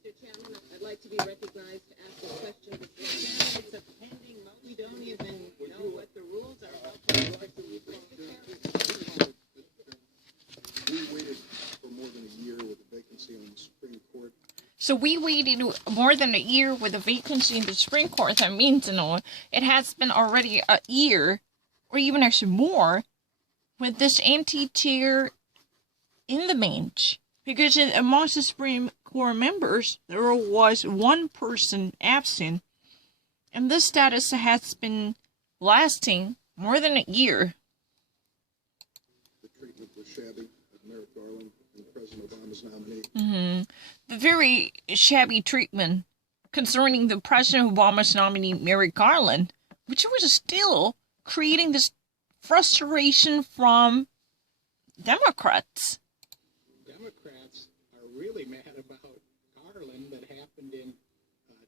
Mr. Chairman, I'd like to be recognized to ask a question. It's a pending motion. We don't even know what the rules are. We waited for more than a year with a vacancy on the Supreme Court. So we waited more than a year with a vacancy in the Supreme Court. That means, it has been already a year, or even actually more, with this anti-chair in the bench. Because amongst the Supreme Court members, there was one person absent. And this status has been lasting more than a year. The treatment was shabby of Merrick Garland and President Obama's nominee. The very shabby treatment concerning the President Obama's nominee, Merrick Garland, which was still creating this frustration from Democrats. Democrats are really mad about Garland that happened in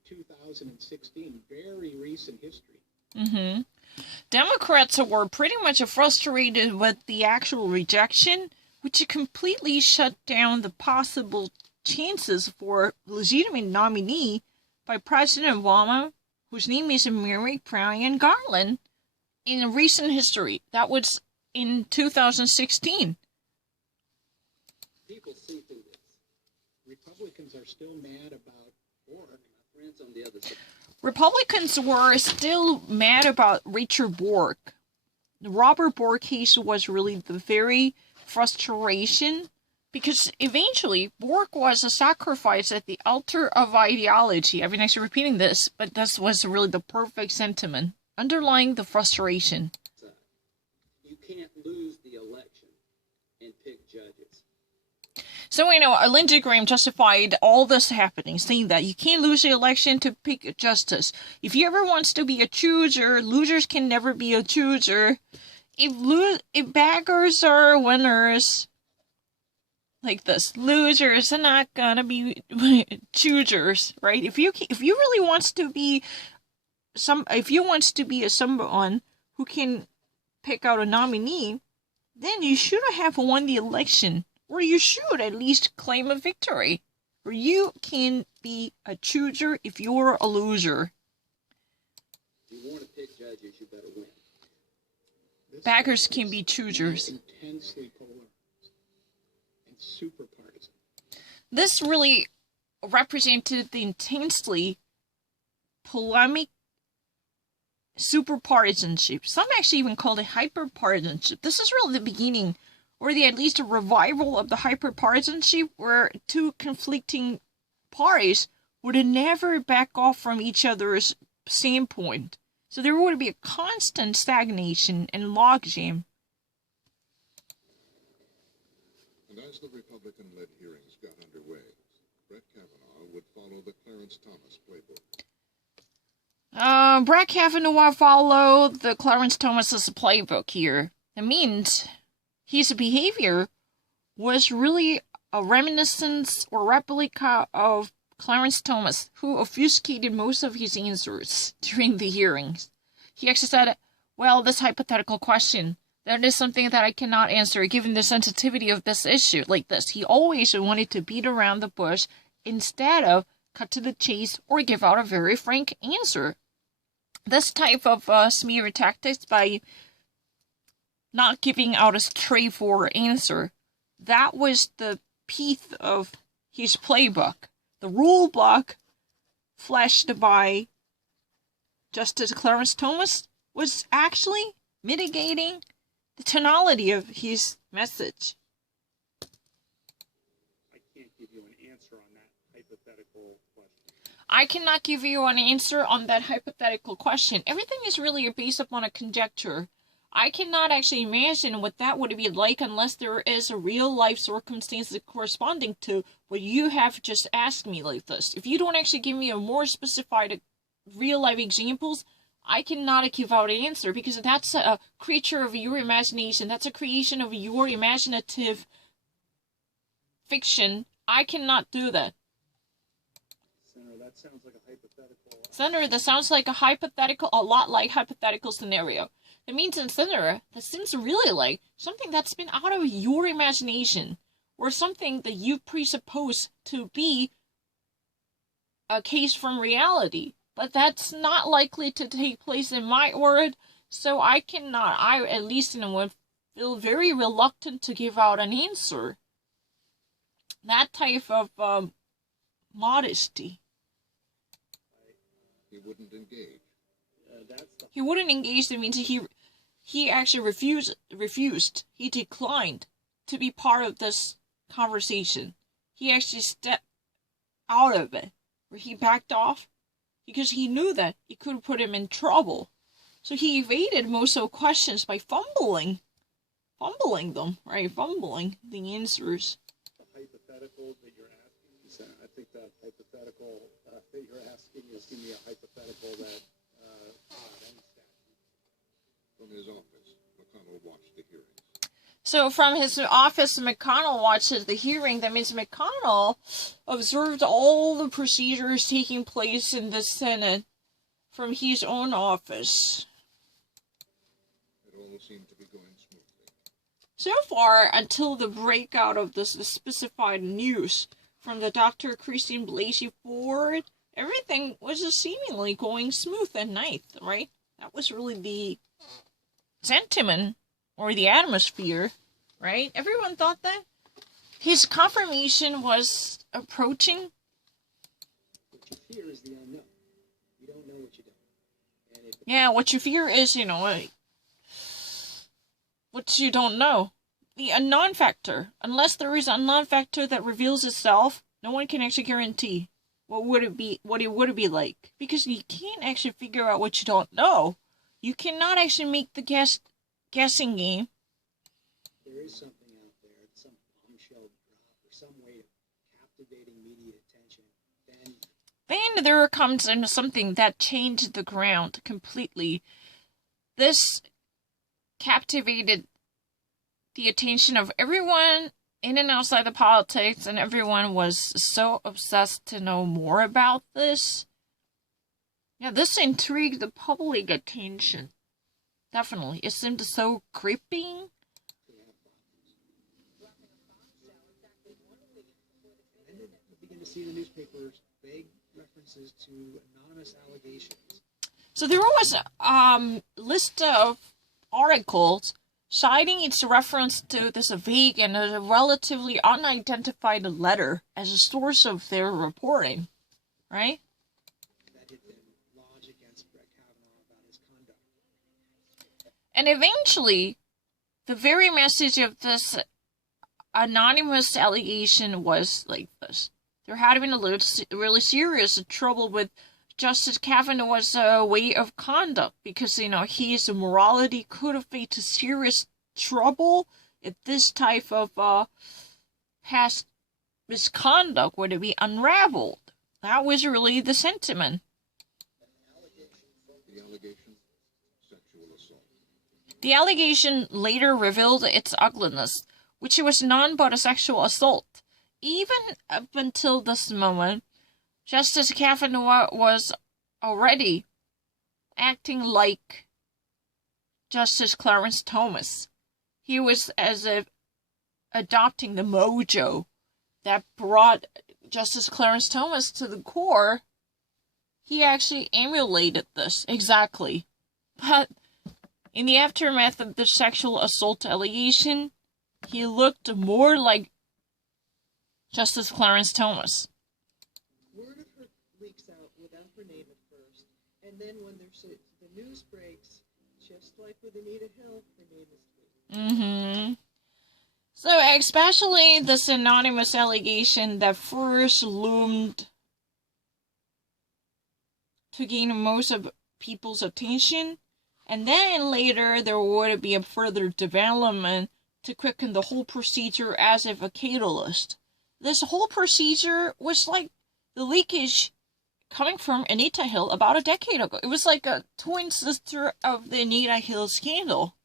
2016, very recent history. Democrats were pretty much frustrated with the actual rejection, which completely shut down the possible chances for legitimate nominee by President Obama, whose name is Merrick Garland, in recent history. That was in 2016. People see through this. Republicans are still mad about Bork. My friends on the other side. Republicans were still mad about Richard Bork. The Robert Bork case was really the very frustration, because eventually Bork was a sacrifice at the altar of ideology. I've been actually repeating this, but this was really the perfect sentiment underlying the frustration. You can't lose the election and pick judges. So, Lindsey Graham justified all this happening, saying that you can't lose the election to pick justice. If you ever wants to be a chooser, losers can never be a chooser. If baggers are winners, like this, losers are not gonna be choosers, right? If you really wants to be someone who can pick out a nominee, then you should have won the election. Or you should at least claim a victory. Or you can be a chooser if you're a loser. If you want to pick judges, you better win. Baggers can be choosers. Intensely polarized and super partisan. This really represented the intensely polemic super partisanship. Some actually even called it hyper partisanship. This is really the beginning, or at least a revival of the hyper-partisanship, where two conflicting parties would never back off from each other's standpoint. So there would be a constant stagnation and logjam. And as the Republican-led hearings got underway, Brett Kavanaugh would follow the Clarence Thomas playbook. Brett Kavanaugh followed the Clarence Thomas's playbook here. That means his behavior was really a reminiscence or replica of Clarence Thomas, who obfuscated most of his answers during the hearings. He actually said, well, this hypothetical question, that is something that I cannot answer given the sensitivity of this issue. Like this, he always wanted to beat around the bush instead of cut to the chase or give out a very frank answer. This type of smear tactics by not giving out a straightforward answer, that was the piece of his playbook. The rule book fleshed by Justice Clarence Thomas was actually mitigating the tonality of his message. I can't give you an answer on that hypothetical question. I cannot give you an answer on that hypothetical question. Everything is really based upon a conjecture. I cannot actually imagine what that would be like unless there is a real-life circumstance corresponding to what you have just asked me like this. If you don't actually give me a more specified real-life examples, I cannot give out an answer, because that's a creature of your imagination. That's a creation of your imaginative fiction. I cannot do that. Senator, that sounds like a hypothetical. Senator, that sounds like a hypothetical, a lot like hypothetical scenario. It means in Senator, that seems really like something that's been out of your imagination, or something that you presuppose to be a case from reality. But that's not likely to take place in my world, so I, at least would feel very reluctant to give out an answer. That type of modesty. He wouldn't engage. He wouldn't engage. That means he actually refused. He declined to be part of this conversation. He actually stepped out of it, where he backed off, because he knew that it could put him in trouble. So he evaded most of the questions by fumbling them, right? Fumbling the answers. The hypothetical that you're asking, I think the hypothetical that you're asking is give me a hypothetical that From his office, McConnell watched the hearings. So from his office, McConnell watches the hearing. That means McConnell observed all the procedures taking place in the Senate from his own office. It all seemed to be going smoothly. So far, until the breakout of the specified news from the Dr. Christine Blasey Ford, everything was seemingly going smooth and nice, right? That was really the sentiment or the atmosphere, right? Everyone thought that. His confirmation was approaching. what you fear is the unknown. You don't know what you don't. And Yeah, what you fear is, what you don't know. The unknown factor. Unless there is a unknown factor that reveals itself, no one can actually guarantee what it would be like. Because you can't actually figure out what you don't know. You cannot actually make the guessing game. there is something out there, some bombshell drop or some way of captivating media attention, then there comes in something that changed the ground completely. This captivated the attention of everyone in and outside the politics, and everyone was so obsessed to know more about this. Yeah, this intrigued the public attention. Definitely. It seemed so gripping. and then you begin to see the newspapers vague references to anonymous allegations. So there was a list of articles citing its reference to this vague and a relatively unidentified letter as a source of their reporting, right? That had been lodged against Brett Kavanaugh about his conduct. And eventually, the very message of this anonymous allegation was like this. There had been a really serious trouble with Justice Kavanaugh's way of conduct because, his morality could have faced serious trouble if this type of past misconduct were to be unraveled. That was really the sentiment. The allegation? Sexual assault. The allegation later revealed its ugliness, which was none but a sexual assault. Even up until this moment, Justice Kavanaugh was already acting like Justice Clarence Thomas. He was as if adopting the mojo that brought Justice Clarence Thomas to the core. He actually emulated this, exactly. But in the aftermath of the sexual assault allegation, he looked more like Justice Clarence Thomas. Word of her leaks out without her name at first, and then when the news breaks, just like with Anita Hill, her name is tweeted. So, especially this anonymous allegation that first loomed to gain most of people's attention, and then later there would be a further development to quicken the whole procedure as if a catalyst. This whole procedure was like the leakage coming from Anita Hill about a decade ago. It was like a twin sister of the Anita Hill scandal.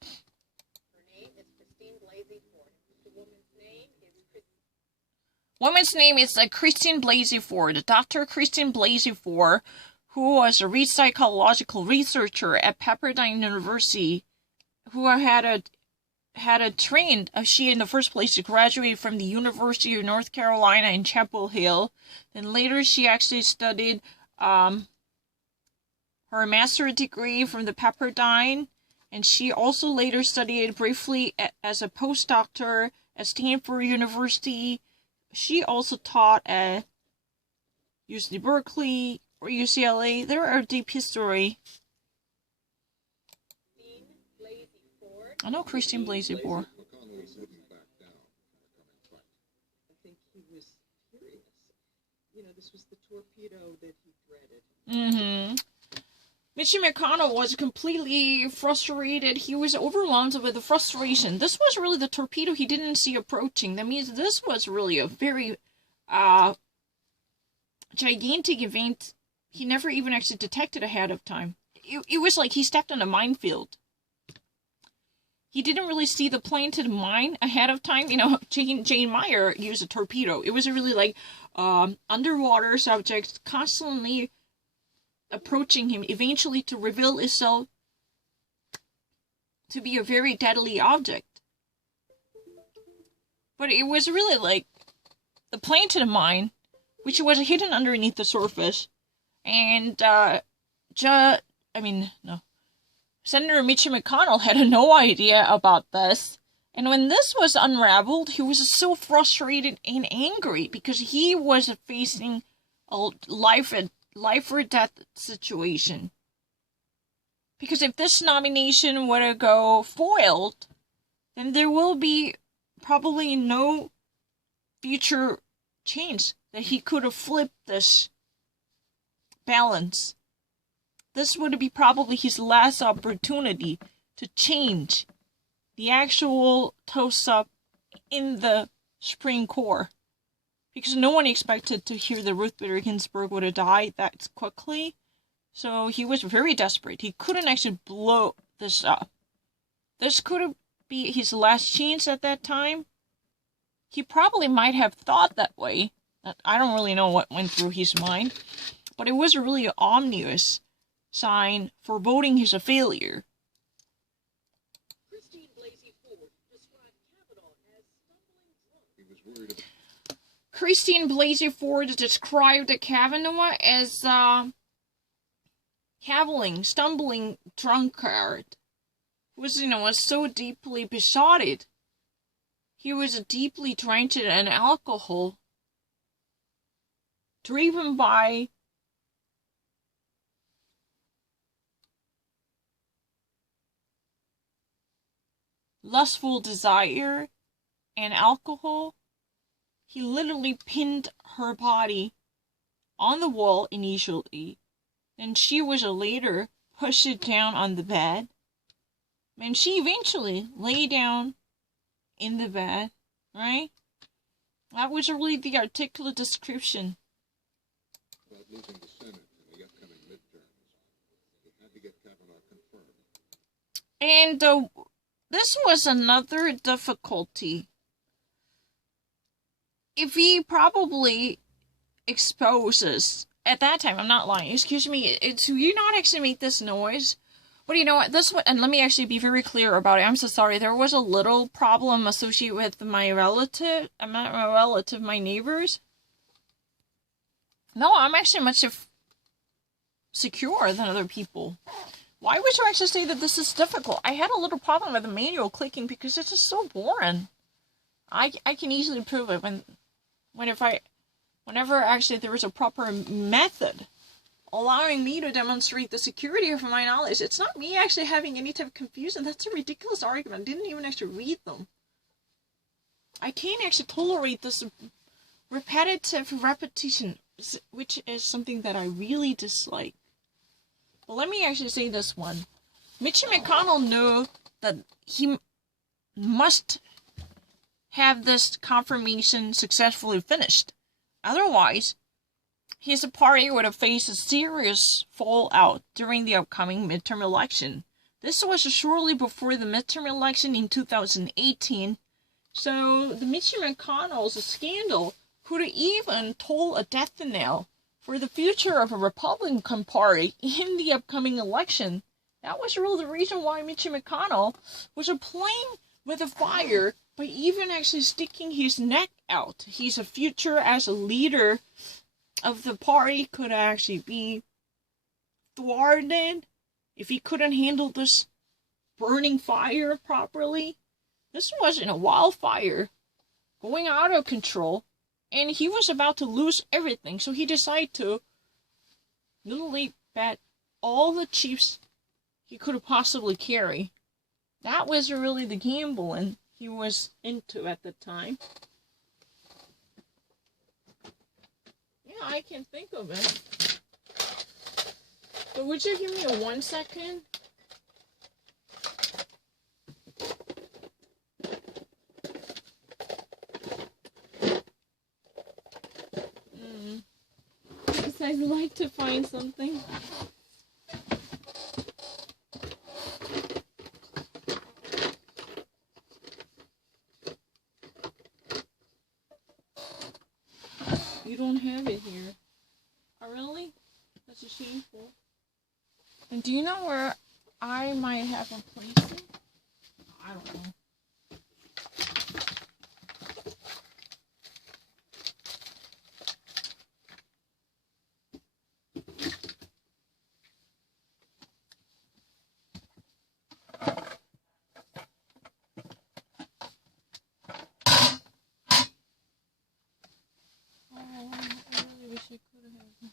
Her name is Christine Blasey Ford. The woman's name is Woman's name is Christine Blasey Ford. Dr. Christine Blasey Ford, who was a psychological researcher at Pepperdine University, who had she in the first place graduated from the University of North Carolina in Chapel Hill. Then later she actually studied her master's degree from the Pepperdine, and she also later studied briefly as a postdoctor at Stanford University. She also taught at UC Berkeley or UCLA. There are deep history. I know Christine Blasey Ford. McConnell wouldn't back down in a coming fight. I think he was furious. You know, this was the torpedo that he dreaded. Mm-hmm. Mitch McConnell was completely frustrated. He was overwhelmed with the frustration. This was really the torpedo he didn't see approaching. That means this was really a very gigantic event he never even actually detected ahead of time. It was like he stepped on a minefield. He didn't really see the planted mine ahead of time. You know, Jane Meyer used a torpedo. It was really like underwater subjects constantly approaching him, eventually to reveal itself to be a very deadly object. But it was really like the planted mine, which was hidden underneath the surface, and Senator Mitch McConnell had no idea about this. And when this was unraveled, he was so frustrated and angry because he was facing a life or death situation. Because if this nomination were to go foiled, then there will be probably no future chance that he could have flipped this balance. This would be probably his last opportunity to change the actual toss-up in the Supreme Court. Because no one expected to hear that Ruth Bader Ginsburg would have died that quickly. So he was very desperate. He couldn't actually blow this up. This could be his last chance at that time. He probably might have thought that way. I don't really know what went through his mind. But it was a really ominous sign for voting his a failure. Christine Blasey Ford described Kavanaugh as stumbling drunk. He was worried about Christine Blasey Ford described Kavanaugh as stumbling drunkard. Was so deeply besotted. He was deeply drenched in alcohol, driven by lustful desire and alcohol. He literally pinned her body on the wall initially. Then she was later pushed it down on the bed. And she eventually lay down in the bed, right? That was really the articulate description. losing the Senate in the upcoming midterms. He had to get Kavanaugh confirmed. And this was another difficulty. If he probably exposes, at that time, I'm not lying, excuse me, you not actually make this noise. But you know what, and let me actually be very clear about it. I'm so sorry, there was a little problem associated with my relative, my neighbors. No, I'm actually much secure than other people. Why would you actually say that this is difficult? I had a little problem with the manual clicking because it's just so boring. I can easily prove it whenever actually there is a proper method allowing me to demonstrate the security of my knowledge. It's not me actually having any type of confusion. That's a ridiculous argument. I didn't even actually read them. I can't actually tolerate this repetitive repetition, which is something that I really dislike. But let me actually say this one. Mitch McConnell knew that he must have this confirmation successfully finished. Otherwise, his party would have faced a serious fallout during the upcoming midterm election. This was shortly before the midterm election in 2018, so the Mitch McConnell's scandal could even toll a death knell for the future of a Republican Party in the upcoming election. That was really the reason why Mitch McConnell was playing with a fire by even actually sticking his neck out. His future as a leader of the party could actually be thwarted if he couldn't handle this burning fire properly. This wasn't a wildfire going out of control, and he was about to lose everything, so he decided to literally bet all the chiefs he could have possibly carry. That was really the gambling he was into at the time. Yeah, I can think of it. But would you give me a 1 second? Because I'd like to find something. You don't have it here. Oh, really? That's a shameful. And do you know where I might have a place it? I don't know. I could have.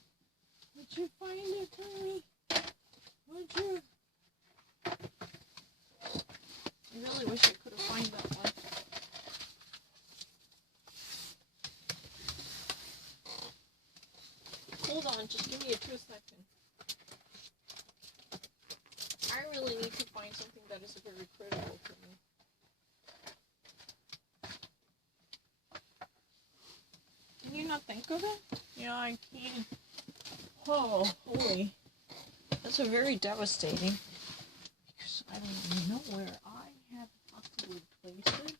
Would you find it for me? Would you? I really wish I could have found that one. Hold on, just give me a 2 seconds. I really need to find something that is very critical for me. Can you not think of it? Yeah, I can. Oh, holy. That's a very devastating. Because I don't even know where I have possibly placed it.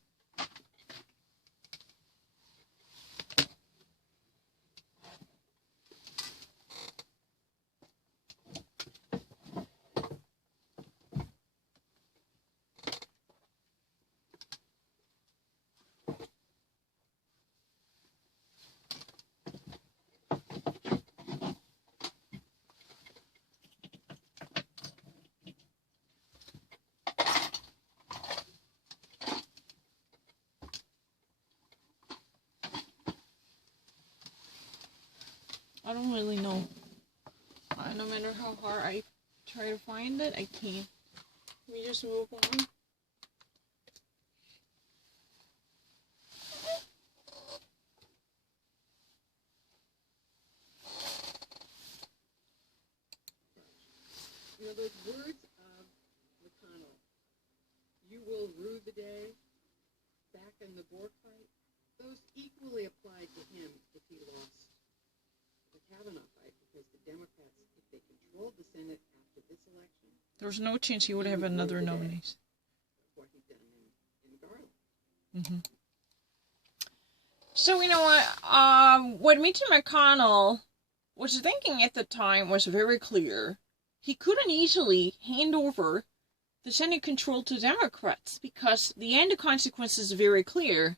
I don't really know. No matter how hard I try to find it, I can't. We just move on. You know, those words of McConnell, you will rue the day, back in the Bork fight, those equally applied to him if he lost the Kavanaugh fight, because the Democrats, if they controlled the Senate after this election, There's no chance he would have another nomination. what he'd done in Garland. So, you know what Mitch McConnell was thinking at the time was very clear. He couldn't easily hand over the Senate control to Democrats because the end consequence is very clear.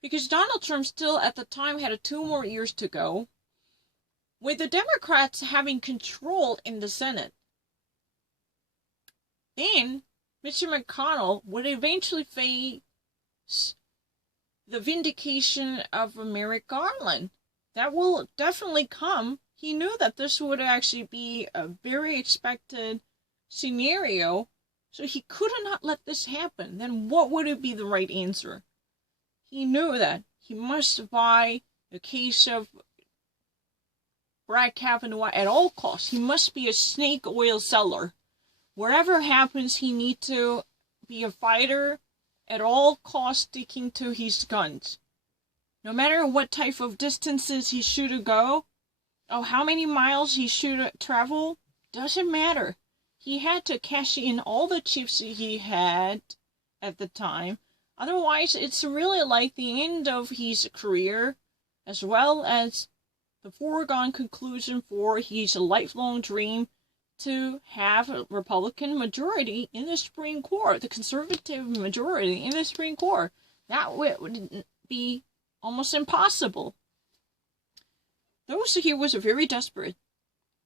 Because Donald Trump still at the time had 2 more years to go, with the Democrats having control in the Senate. Then Mr. McConnell would eventually face the vindication of Merrick Garland. That will definitely come. He knew that this would actually be a very expected scenario, so he could not let this happen. Then what would it be the right answer? He knew that he must buy a case of Brett Kavanaugh at all costs. He must be a snake oil seller. Whatever happens, he needs to be a fighter at all costs, sticking to his guns. No matter what type of distances he should go, or how many miles he should travel, doesn't matter. He had to cash in all the chips he had at the time. Otherwise, it's really like the end of his career, as well as the foregone conclusion for his lifelong dream to have a Republican majority in the Supreme Court, the conservative majority in the Supreme Court. That would be almost impossible. Those he was very desperate.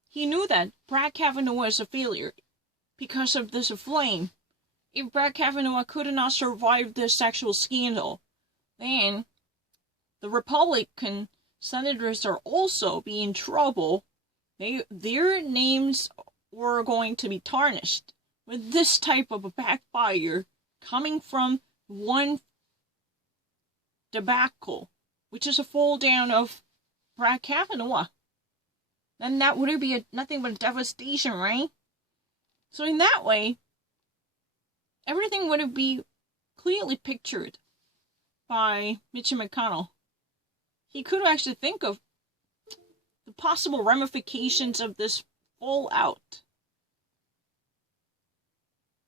He knew that Brett Kavanaugh was a failure because of this flame. If Brett Kavanaugh could not survive this sexual scandal, then the Republican senators are also be in trouble. Their names were going to be tarnished with this type of a backfire coming from one debacle, which is a fall down of Brett Kavanaugh. Then that would be nothing but devastation, right? So in that way, everything would be clearly pictured by Mitch McConnell. He could actually think of the possible ramifications of this fallout.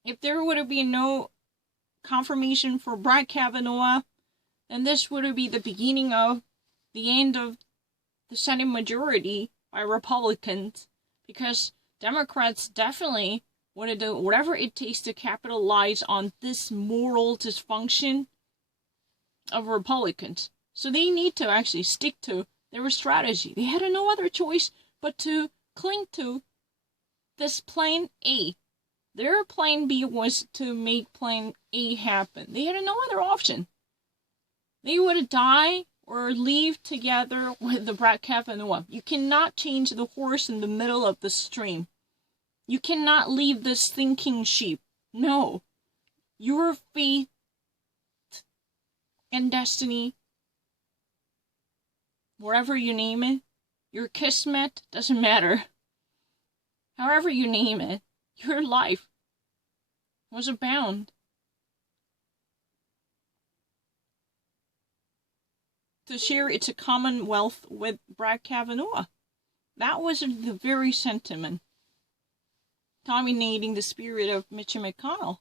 If there would be no confirmation for Brett Kavanaugh, then this would be the beginning of the end of the Senate majority by Republicans, because Democrats definitely want to do whatever it takes to capitalize on this moral dysfunction of Republicans. So they need to actually stick to their strategy. They had no other choice but to cling to this plan A. Their plan B was to make plan A happen. They had no other option. They would die or leave together with the Brett Kavanaugh. You cannot change the horse in the middle of the stream. You cannot leave this thinking sheep. No. Your fate and destiny, whatever you name it, your kismet, doesn't matter. However you name it, your life was bound to share its commonwealth with Brett Kavanaugh. That was the very sentiment dominating the spirit of Mitch McConnell.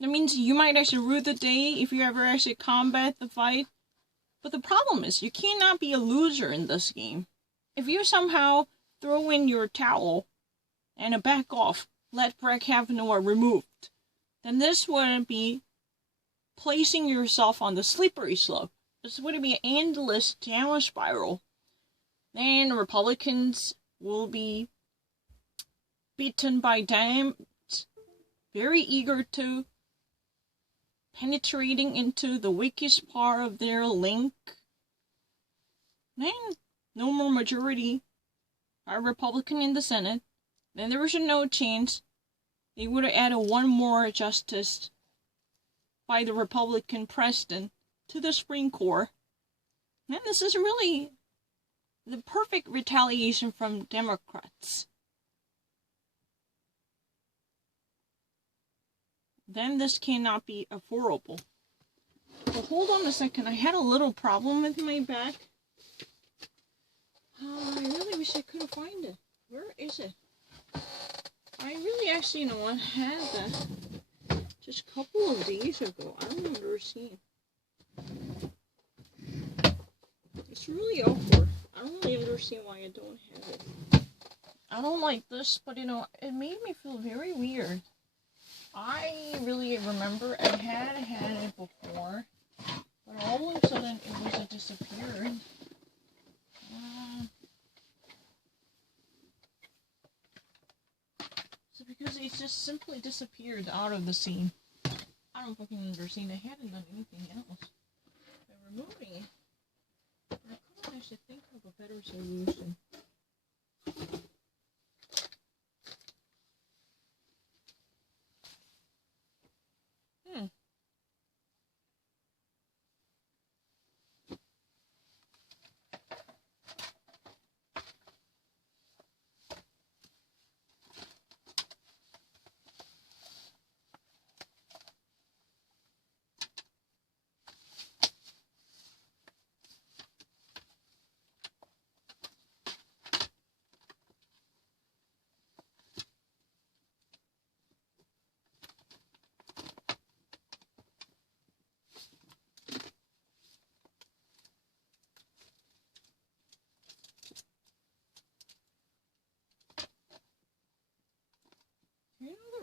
That means you might actually rue the day if you ever actually combat the fight. But the problem is, you cannot be a loser in this game. If you somehow throw in your towel and back off, let Brett Kavanaugh removed, then this would be placing yourself on the slippery slope. This would be an endless downward spiral. Then Republicans will be beaten by Dems, very eager to penetrating into the weakest part of their link. Then no more majority are Republican in the Senate. Then there was no chance they would have added one more justice by the Republican president to the Supreme Court. And this is really the perfect retaliation from Democrats. Then this cannot be affordable. But hold on a second, I had a little problem with my back. I really wish I could find it. Where is it? I really actually, had that just a couple of days ago. I don't remember seeing. It's really awkward. I don't really understand why I don't have it. I don't like this, but it made me feel very weird. I really remember I had it before, but all of a sudden it was disappeared. So because it just simply disappeared out of the scene. I don't fucking understand. I hadn't done anything else by removing it. But I couldn't actually think of a better solution.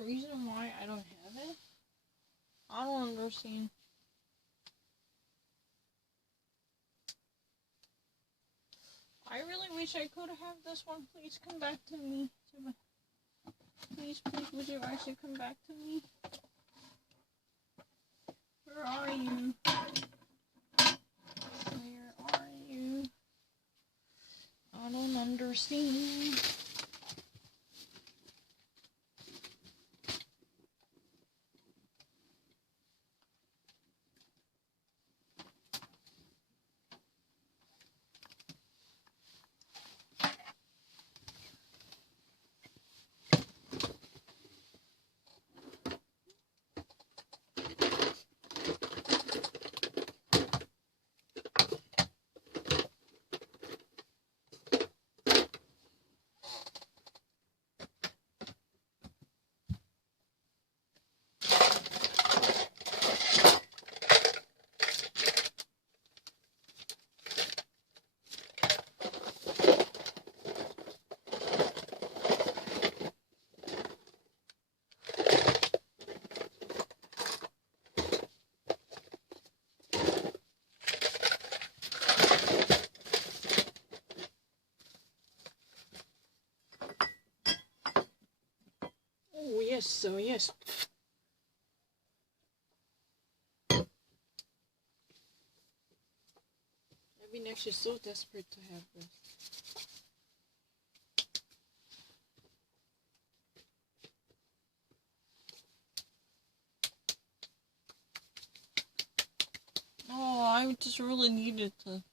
reason why I don't have it? I don't understand. I really wish I could have this one. Please come back to me. Please, would you actually come back to me? Where are you? Where are you? I don't understand. Oh, yes, so yes. I've been actually so desperate to have this. Oh, I just really needed to.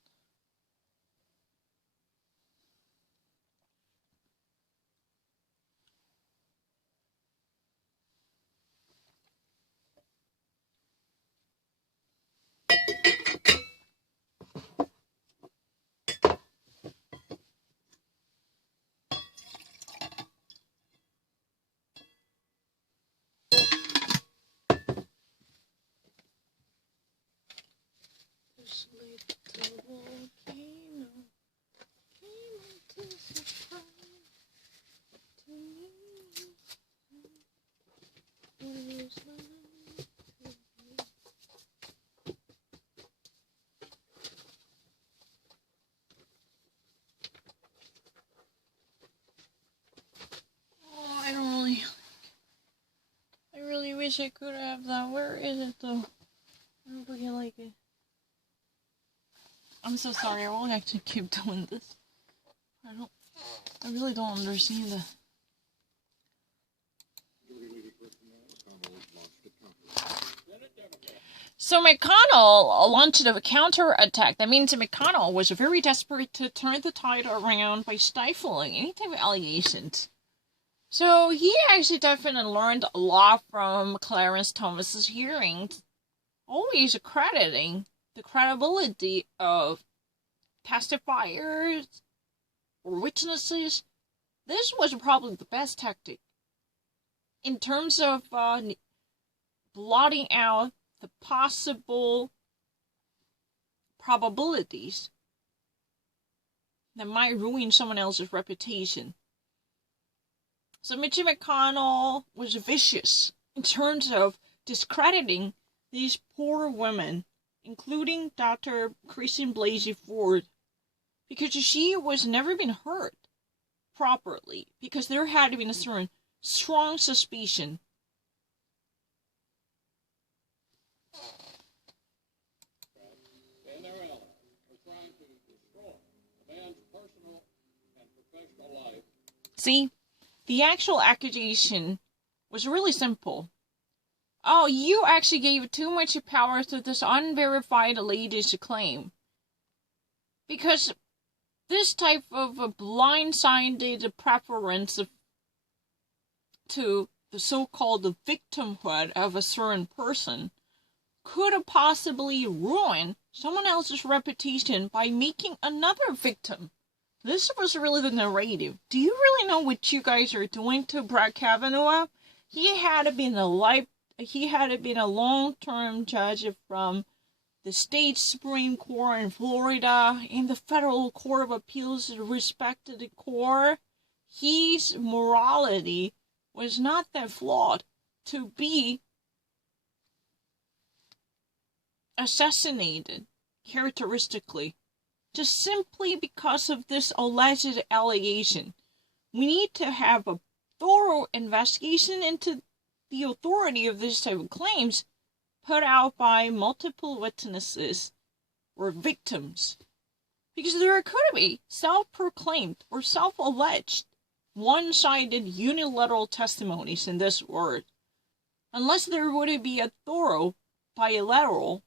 This little volcano came into surprise to me. It is like oh, I really wish I could have that. Where is it though? I don't really like it. I'm so sorry, I won't actually keep doing this. I really don't understand it. So McConnell launched a counter-attack. That means McConnell was very desperate to turn the tide around by stifling any type of allegations. So he actually definitely learned a lot from Clarence Thomas's hearings, always accrediting the credibility of testifiers or witnesses. This was probably the best tactic in terms of blotting out the possible probabilities that might ruin someone else's reputation. So Mitch McConnell was vicious in terms of discrediting these poor women, including Dr. Christine Blasey Ford, because she was never been heard properly, because there had been a certain strong suspicion. And their allies are trying to destroy a man's personal and professional life. See, the actual accusation was really simple. Oh, you actually gave too much power to this unverified lady's claim. Because this type of a blindsided preference to the so-called victimhood of a certain person could have possibly ruined someone else's reputation by making another victim. This was really the narrative. Do you really know what you guys are doing to Brett Kavanaugh? He had been a long-term judge from the state Supreme Court in Florida and the Federal Court of Appeals, the respected court. His morality was not that flawed to be assassinated characteristically, just simply because of this alleged allegation. We need to have a thorough investigation into the authority of this type of claims put out by multiple witnesses or victims. Because there could be self-proclaimed or self-alleged one-sided unilateral testimonies in this word, unless there would be a thorough bilateral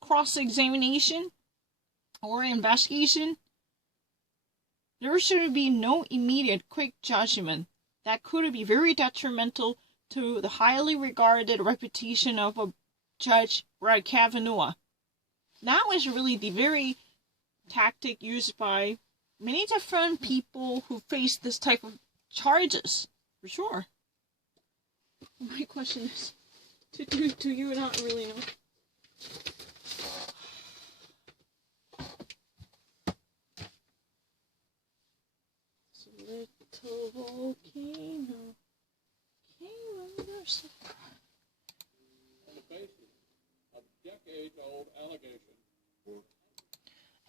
cross-examination or investigation. There should be no immediate quick judgment that could be very detrimental to the highly regarded reputation of a Judge Brett Kavanaugh. That was really the very tactic used by many different people who face this type of charges, for sure. My question is, do you not really know? It's a little volcano came under surprise. On the basis of decades-old allegations.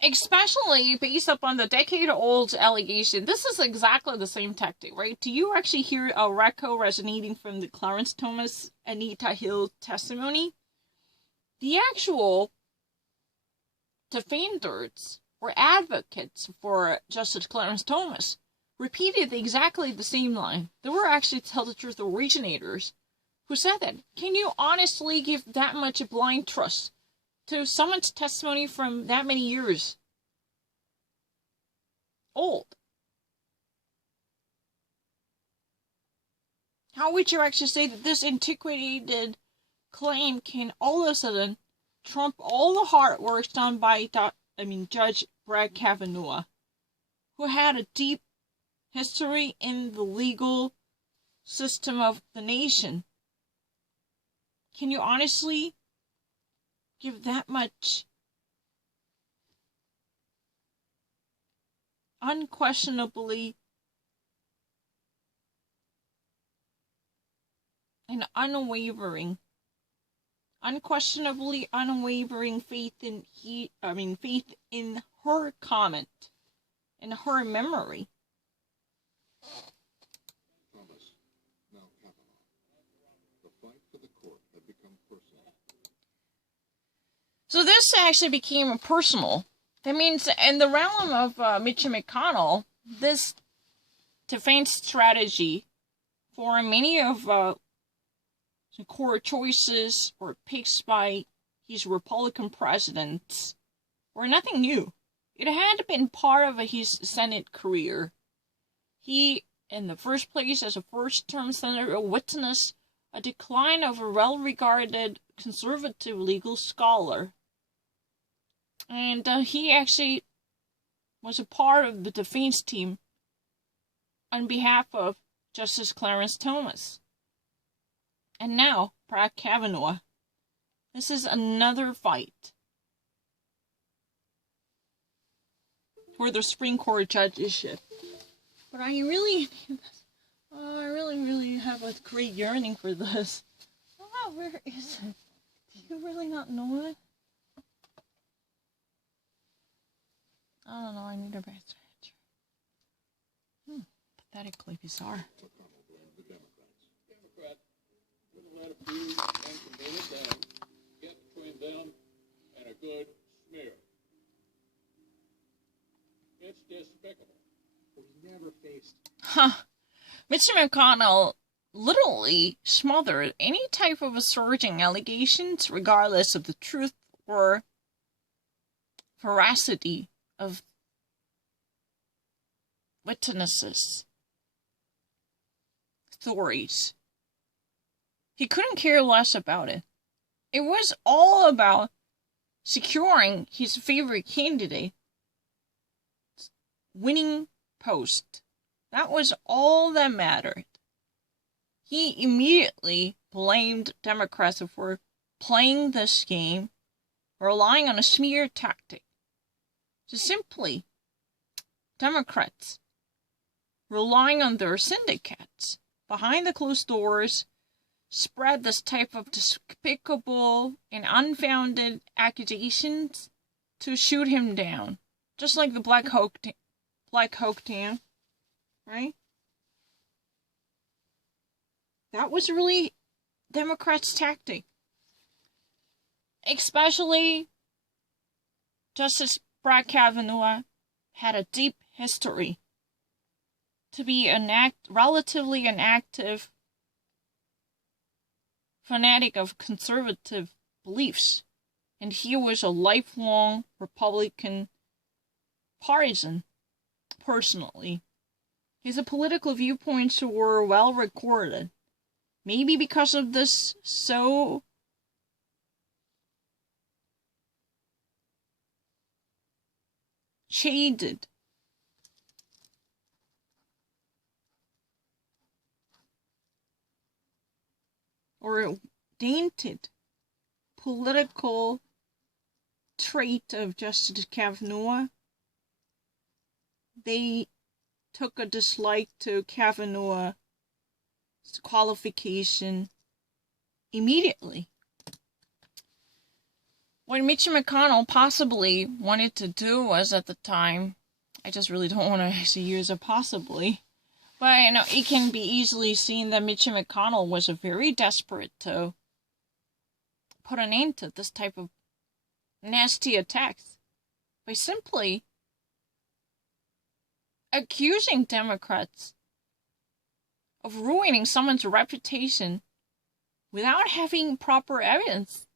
Especially based upon the decade-old allegation, this is exactly the same tactic, right? Do you actually hear a echo resonating from the Clarence Thomas, Anita Hill testimony? The actual defenders or advocates for Justice Clarence Thomas repeated exactly the same line. There were actually, to tell the truth, originators who said that. Can you honestly give that much blind trust to someone's testimony from that many years old? How would you actually say that this antiquated claim can all of a sudden trump all the hard work done by Judge Brett Kavanaugh, who had a deep history in the legal system of the nation? Can you honestly give that much unquestionably and unwavering faith in her comment, in her memory? Thomas, now Kavanaugh. The fight for the court had become personal. So this actually became personal. That means in the realm of Mitch McConnell, this defense strategy for many of the core choices or picks by his Republican presidents were nothing new. It had been part of his Senate career. He, in the first place, as a first-term senator, witnessed a decline of a well-regarded conservative legal scholar. And he actually was a part of the defense team on behalf of Justice Clarence Thomas. And now, Brett Kavanaugh. This is another fight for the Supreme Court judgeship. But I really need this. Oh, I really have a great yearning for this. Oh, where is it? Do you really not know it? I don't know, I need a better search. Pathetically bizarre. McConnell blamed the Democrats. Democrats wouldn't let a few inconvenient things get between them and a good smear. It's despicable. We've never faced. Mr. McConnell literally smothered any type of asserting allegations, regardless of the truth or veracity of witnesses' stories. He couldn't care less about it. It was all about securing his favorite candidate winning post. That was all that mattered. He immediately blamed Democrats for playing this game, relying on a smear tactic. So simply, Democrats relying on their syndicates behind the closed doors, spread this type of despicable and unfounded accusations to shoot him down. Just like the Black Hawk Dam, right? That was really Democrats' tactic. Especially Justice Brett Kavanaugh had a deep history to be relatively an active fanatic of conservative beliefs, and he was a lifelong Republican partisan, personally. His political viewpoints were well recorded. Maybe because of this so shaded or dainted political trait of Justice Kavanaugh, they took a dislike to Kavanaugh's qualification immediately. What Mitch McConnell possibly wanted to do was, at the time, I just really don't want to actually use a possibly, but you know, it can be easily seen that Mitch McConnell was very desperate to put an end to this type of nasty attacks by simply accusing Democrats of ruining someone's reputation without having proper evidence